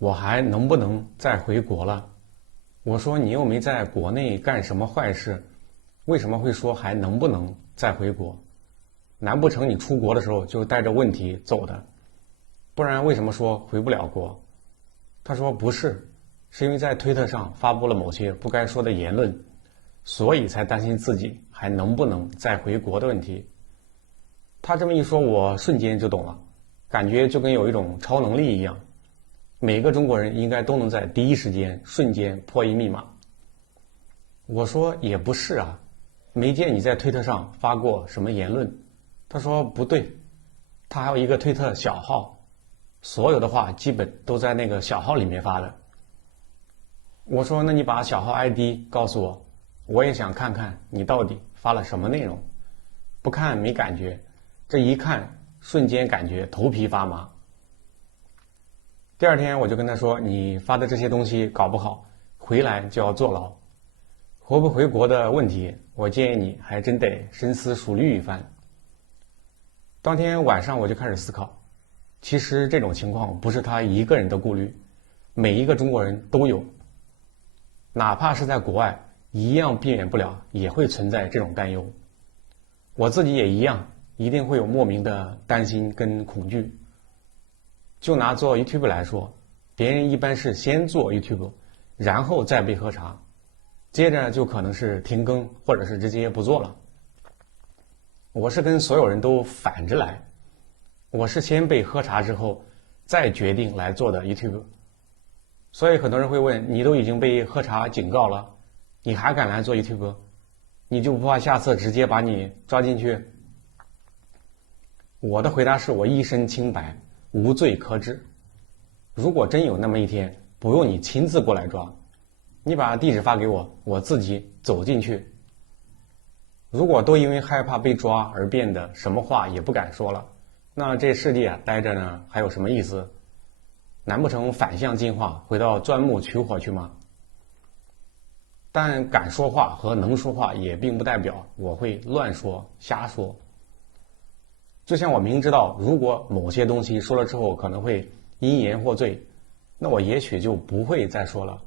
我还能不能再回国了？我说你又没在国内干什么坏事，为什么会说还能不能再回国？难不成你出国的时候就带着问题走的？不然为什么说回不了国？他说不是，是因为在推特上发布了某些不该说的言论，所以才担心自己还能不能再回国的问题。他这么一说，我瞬间就懂了，感觉就跟有一种超能力一样，每个中国人应该都能在第一时间瞬间破译密码。我说也不是啊，没见你在推特上发过什么言论。他说不对，他还有一个推特小号，所有的话基本都在那个小号里面发的。我说那你把小号 ID 告诉我，我也想看看你到底发了什么内容。不看没感觉，这一看瞬间感觉头皮发麻。第二天我就跟他说，你发的这些东西搞不好回来就要坐牢，回不回国的问题，我建议你还真得深思熟虑一番。当天晚上我就开始思考，其实这种情况不是他一个人的顾虑，每一个中国人都有，哪怕是在国外，一样避免不了也会存在这种担忧。我自己也一样，一定会有莫名的担心跟恐惧。就拿做 YouTube 来说，别人一般是先做 YouTube， 然后再被核查，接着就可能是停更，或者是直接不做了。我是跟所有人都反着来，我是先被核查之后，再决定来做的 YouTube。所以很多人会问，你都已经被核查警告了，你还敢来做 YouTube？ 你就不怕下次直接把你抓进去？我的回答是我一身清白，无罪可治。如果真有那么一天，不用你亲自过来抓，你把地址发给我，我自己走进去。如果都因为害怕被抓而变得什么话也不敢说了，那这世界待着呢还有什么意思？难不成反向进化，回到钻木取火去吗？但敢说话和能说话也并不代表我会乱说瞎说。就像我明知道如果某些东西说了之后可能会因言获罪，那我也许就不会再说了。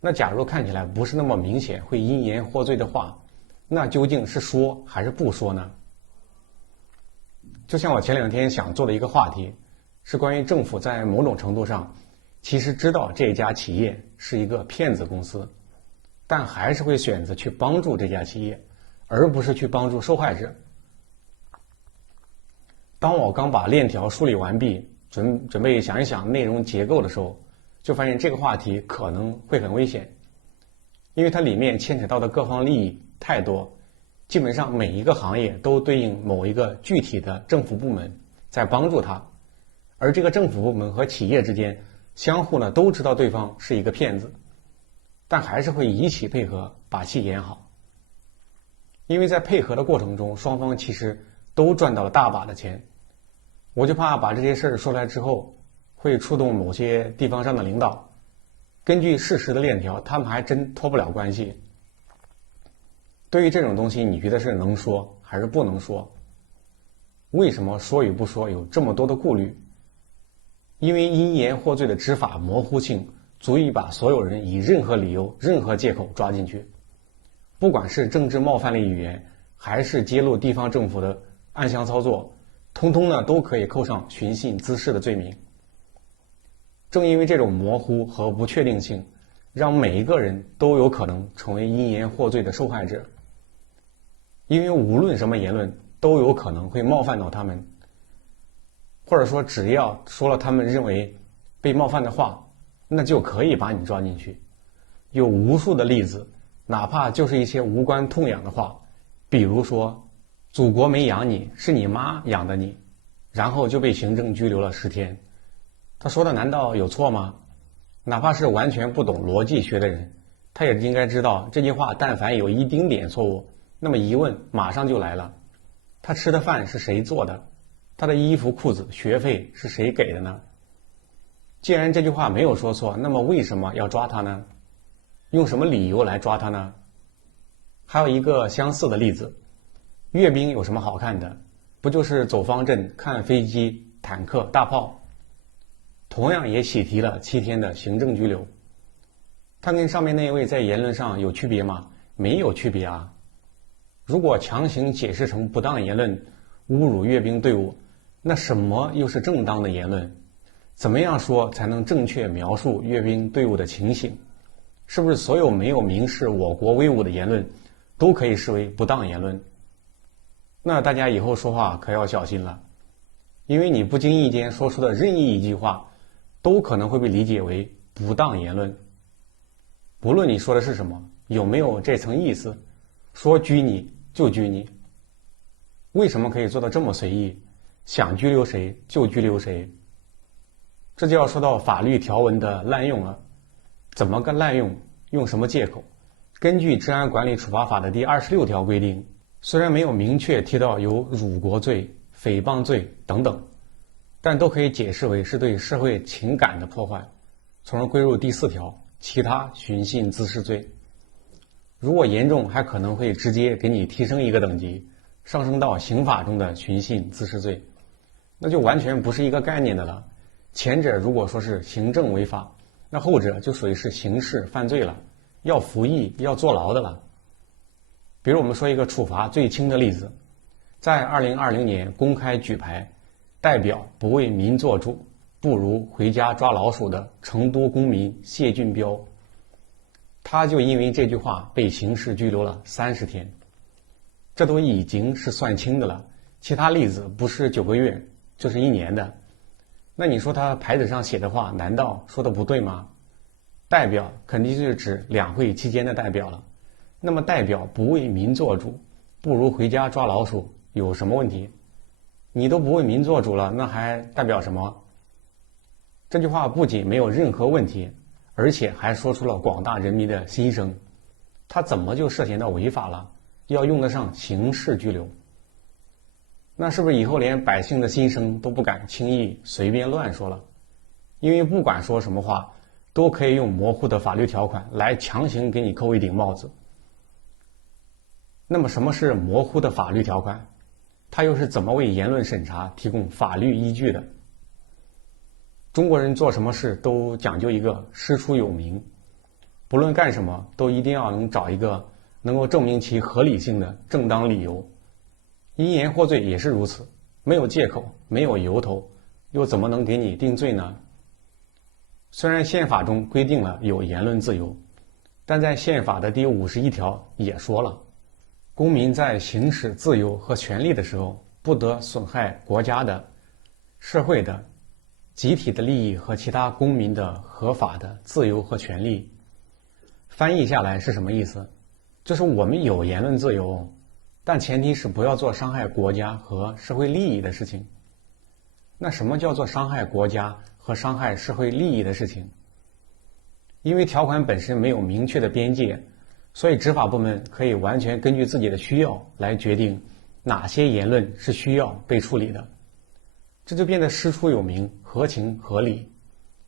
那假如看起来不是那么明显会因言获罪的话，那究竟是说还是不说呢？就像我前两天想做的一个话题，是关于政府在某种程度上其实知道这家企业是一个骗子公司，但还是会选择去帮助这家企业，而不是去帮助受害者。当我刚把链条梳理完毕，准备想一想内容结构的时候，就发现这个话题可能会很危险，因为它里面牵扯到的各方利益太多，基本上每一个行业都对应某一个具体的政府部门在帮助它，而这个政府部门和企业之间相互呢都知道对方是一个骗子，但还是会一起配合把戏演好。因为在配合的过程中，双方其实都赚到了大把的钱。我就怕把这些事儿说出来之后，会触动某些地方上的领导，根据事实的链条，他们还真脱不了关系。对于这种东西，你觉得是能说还是不能说？为什么说与不说有这么多的顾虑？因为因言获罪的执法模糊性，足以把所有人以任何理由、任何借口抓进去。不管是政治冒犯类语言，还是揭露地方政府的暗箱操作，通通呢都可以扣上寻衅滋事的罪名。正因为这种模糊和不确定性，让每一个人都有可能成为因言获罪的受害者。因为无论什么言论都有可能会冒犯到他们，或者说只要说了他们认为被冒犯的话，那就可以把你抓进去。有无数的例子，哪怕就是一些无关痛痒的话，比如说祖国没养你，是你妈养的你，然后就被行政拘留了10天。他说的难道有错吗？哪怕是完全不懂逻辑学的人，他也应该知道这句话但凡有一丁点错误，那么疑问马上就来了。他吃的饭是谁做的？他的衣服裤子学费是谁给的呢？既然这句话没有说错，那么为什么要抓他呢？用什么理由来抓他呢？还有一个相似的例子，阅兵有什么好看的？不就是走方阵、看飞机、坦克、大炮？同样也喜提了7天的行政拘留。他跟上面那一位在言论上有区别吗？没有区别啊。如果强行解释成不当言论，侮辱阅兵队伍，那什么又是正当的言论？怎么样说才能正确描述阅兵队伍的情形？是不是所有没有明示我国威武的言论都可以视为不当言论？那大家以后说话可要小心了，因为你不经意间说出的任意一句话都可能会被理解为不当言论。不论你说的是什么，有没有这层意思，说拘你就拘你。为什么可以做到这么随意，想拘留谁就拘留谁？这就要说到法律条文的滥用了。怎么个滥用？用什么借口？根据《治安管理处罚法》的第26条规定，虽然没有明确提到有辱国罪、诽谤罪等等，但都可以解释为是对社会情感的破坏，从而归入第4条其他寻衅滋事罪。如果严重，还可能会直接给你提升一个等级，上升到刑法中的寻衅滋事罪，那就完全不是一个概念的了。前者如果说是行政违法，那后者就属于是刑事犯罪了，要服役要坐牢的了。比如我们说一个处罚最轻的例子，在2020年公开举牌代表不为民做主，不如回家抓老鼠的成都公民谢俊彪，他就因为这句话被刑事拘留了30天，这都已经是算轻的了。其他例子不是9个月就是1年的，那你说他牌子上写的话难道说的不对吗？代表肯定就是指两会期间的代表了，那么代表不为民做主，不如回家抓老鼠，有什么问题？你都不为民做主了，那还代表什么？这句话不仅没有任何问题，而且还说出了广大人民的心声，他怎么就涉嫌到违法了？要用得上刑事拘留？那是不是以后连百姓的心声都不敢轻易随便乱说了？因为不管说什么话，都可以用模糊的法律条款来强行给你扣一顶帽子。那么什么是模糊的法律条款？它又是怎么为言论审查提供法律依据的？中国人做什么事都讲究一个师出有名，不论干什么都一定要能找一个能够证明其合理性的正当理由。因言获罪也是如此，没有借口，没有由头，又怎么能给你定罪呢？虽然宪法中规定了有言论自由，但在宪法的第51条也说了，公民在行使自由和权利的时候，不得损害国家的、社会的、集体的利益和其他公民的合法的自由和权利。翻译下来是什么意思？就是我们有言论自由，但前提是不要做伤害国家和社会利益的事情。那什么叫做伤害国家和伤害社会利益的事情？因为条款本身没有明确的边界，所以执法部门可以完全根据自己的需要来决定哪些言论是需要被处理的，这就变得师出有名，合情合理，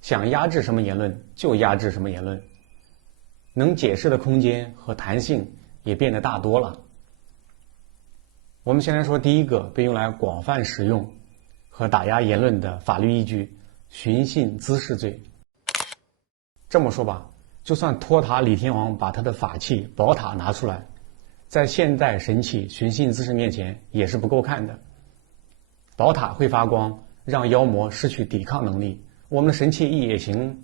想压制什么言论就压制什么言论，能解释的空间和弹性也变得大多了。我们先来说第一个被用来广泛使用和打压言论的法律依据，寻衅滋事罪。这么说吧，就算托塔李天王把他的法器宝塔拿出来，在现代神器寻衅滋事面前也是不够看的。宝塔会发光，让妖魔失去抵抗能力，我们的神器也行。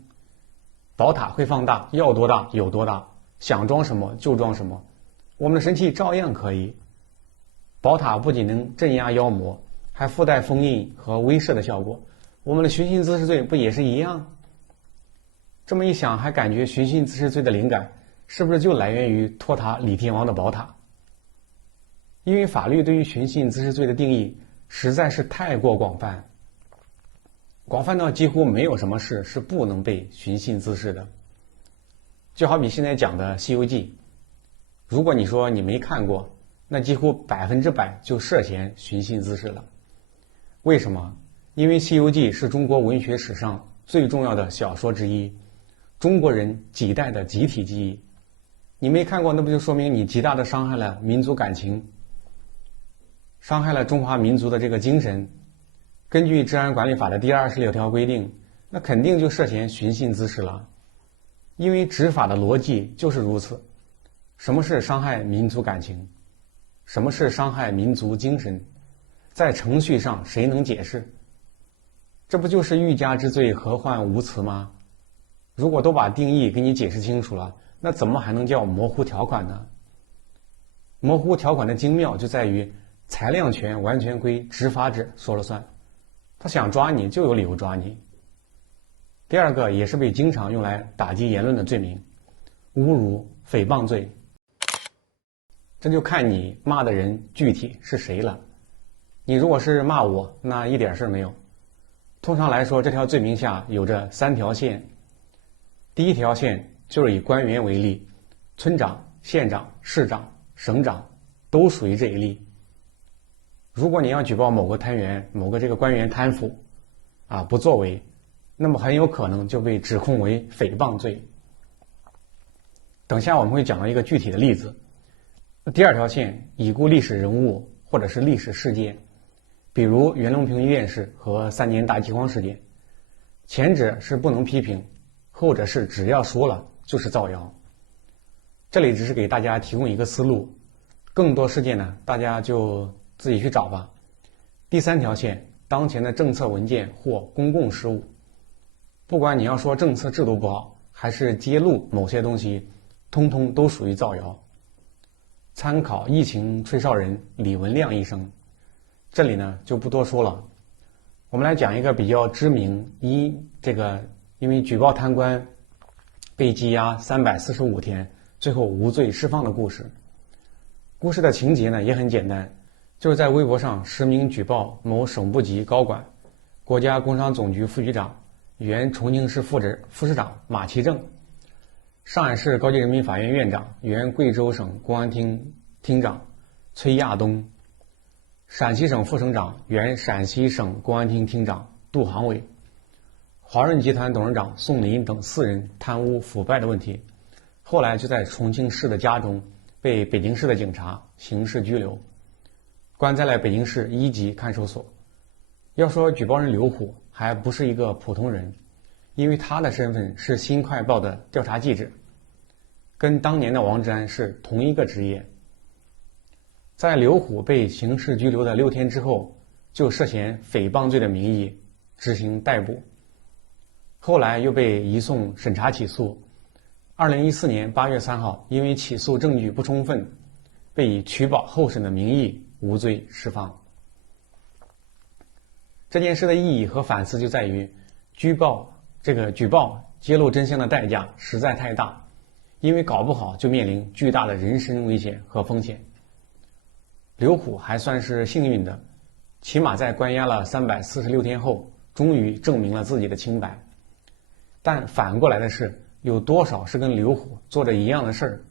宝塔会放大，要多大有多大，想装什么就装什么，我们的神器照样可以。宝塔不仅能镇压妖魔，还附带封印和威慑的效果，我们的寻衅滋事罪不也是一样？这么一想，还感觉寻衅滋事罪的灵感是不是就来源于托塔李天王的宝塔？因为法律对于寻衅滋事罪的定义实在是太过广泛，广泛到几乎没有什么事是不能被寻衅滋事的。就好比现在讲的《西游记》，如果你说你没看过，那几乎100%就涉嫌寻衅滋事了。为什么？因为《西游记》是中国文学史上最重要的小说之一，中国人几代的集体记忆。你没看过，那不就说明你极大的伤害了民族感情，伤害了中华民族的这个精神。根据《治安管理法》的第26条规定，那肯定就涉嫌寻衅滋事了。因为执法的逻辑就是如此。什么是伤害民族感情？什么是伤害民族精神？在程序上谁能解释？这不就是欲加之罪，何患无辞吗？如果都把定义给你解释清楚了，那怎么还能叫模糊条款呢？模糊条款的精妙就在于裁量权完全归执法者说了算，他想抓你就有理由抓你。第二个也是被经常用来打击言论的罪名，侮辱、诽谤罪。这就看你骂的人具体是谁了。你如果是骂我，那一点事没有。通常来说，这条罪名下有着3条线。第一条线就是以官员为例，村长、县长、市长、省长都属于这一例。如果你要举报某个摊员、某个这个官员贪腐不作为，那么很有可能就被指控为诽谤罪。等下我们会讲到一个具体的例子。第二条线已故历史人物或者是历史事件，比如袁隆平院士和3年大饥荒事件，前者是不能批评，后者是只要说了就是造谣。这里只是给大家提供一个思路，更多事件呢，大家就自己去找吧。第3条线，当前的政策文件或公共事务，不管你要说政策制度不好，还是揭露某些东西，通通都属于造谣。参考疫情吹哨人李文亮医生，这里呢就不多说了。我们来讲一个比较知名，因为举报贪官被羁押345天，最后无罪释放的故事。故事的情节呢也很简单，就是在微博上实名举报某省部级高管、国家工商总局副局长、原重庆市副市长马其正、上海市高级人民法院院长、原贵州省公安厅厅长崔亚东、陕西省副省长、原陕西省公安厅厅长杜航伟、华润集团董事长宋林等4人贪污腐败的问题，后来就在重庆市的家中被北京市的警察刑事拘留，关在了北京市1级看守所。要说举报人刘虎还不是一个普通人，因为他的身份是新快报的调查记者，跟当年的王志安是同一个职业。在刘虎被刑事拘留的6天之后，就涉嫌诽谤罪的名义执行逮捕，后来又被移送审查起诉。2014年8月3号，因为起诉证据不充分，被以取保候审的名义无罪释放。这件事的意义和反思就在于，举报揭露真相的代价实在太大，因为搞不好就面临巨大的人身危险和风险。刘虎还算是幸运的，起码在关押了346天后，终于证明了自己的清白。但反过来的是，有多少是跟刘虎做着一样的事儿，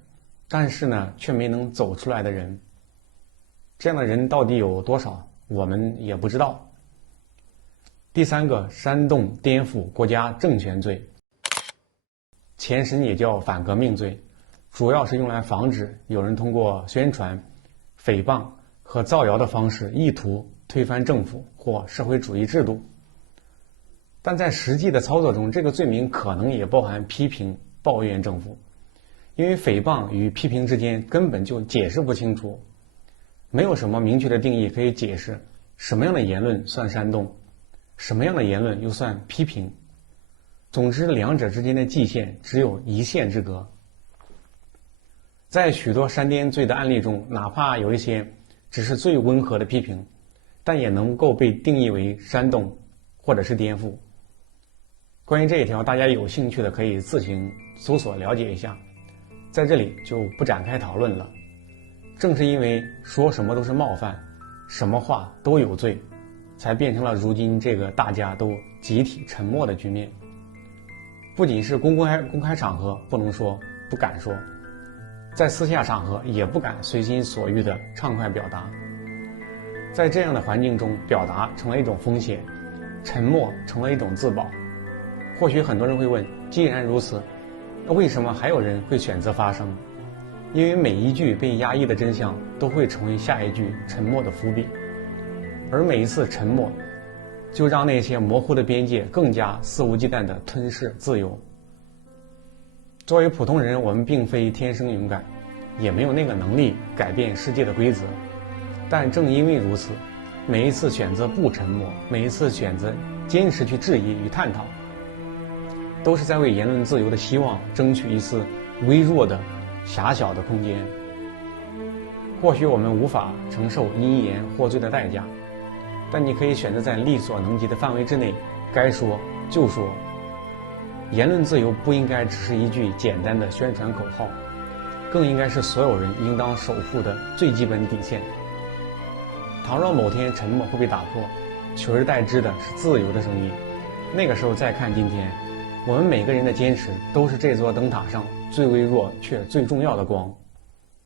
但是呢却没能走出来的人？这样的人到底有多少，我们也不知道。第3个，煽动颠覆国家政权罪，前身也叫反革命罪，主要是用来防止有人通过宣传、诽谤和造谣的方式意图推翻政府或社会主义制度。但在实际的操作中，这个罪名可能也包含批评、抱怨政府，因为诽谤与批评之间根本就解释不清楚，没有什么明确的定义可以解释什么样的言论算煽动，什么样的言论又算批评。总之，两者之间的界限只有一线之隔。在许多煽颠罪的案例中，哪怕有一些只是最温和的批评，但也能够被定义为煽动或者是颠覆。关于这一条，大家有兴趣的可以自行搜索了解一下，在这里就不展开讨论了。正是因为说什么都是冒犯，什么话都有罪，才变成了如今这个大家都集体沉默的局面。不仅是公开场合不能说、不敢说，在私下场合也不敢随心所欲地畅快表达。在这样的环境中，表达成了一种风险，沉默成了一种自保。或许很多人会问，既然如此，为什么还有人会选择发声？因为每一句被压抑的真相都会成为下一句沉默的伏笔，而每一次沉默就让那些模糊的边界更加肆无忌惮地吞噬自由。作为普通人，我们并非天生勇敢，也没有那个能力改变世界的规则。但正因为如此，每一次选择不沉默，每一次选择坚持去质疑与探讨，都是在为言论自由的希望争取一次微弱的、狭小的空间。或许我们无法承受因言获罪的代价，但你可以选择在力所能及的范围之内，该说就说。言论自由不应该只是一句简单的宣传口号，更应该是所有人应当守护的最基本底线。倘若某天沉默会被打破，取而代之的是自由的声音，那个时候再看今天，我们每个人的坚持都是这座灯塔上最微弱却最重要的光。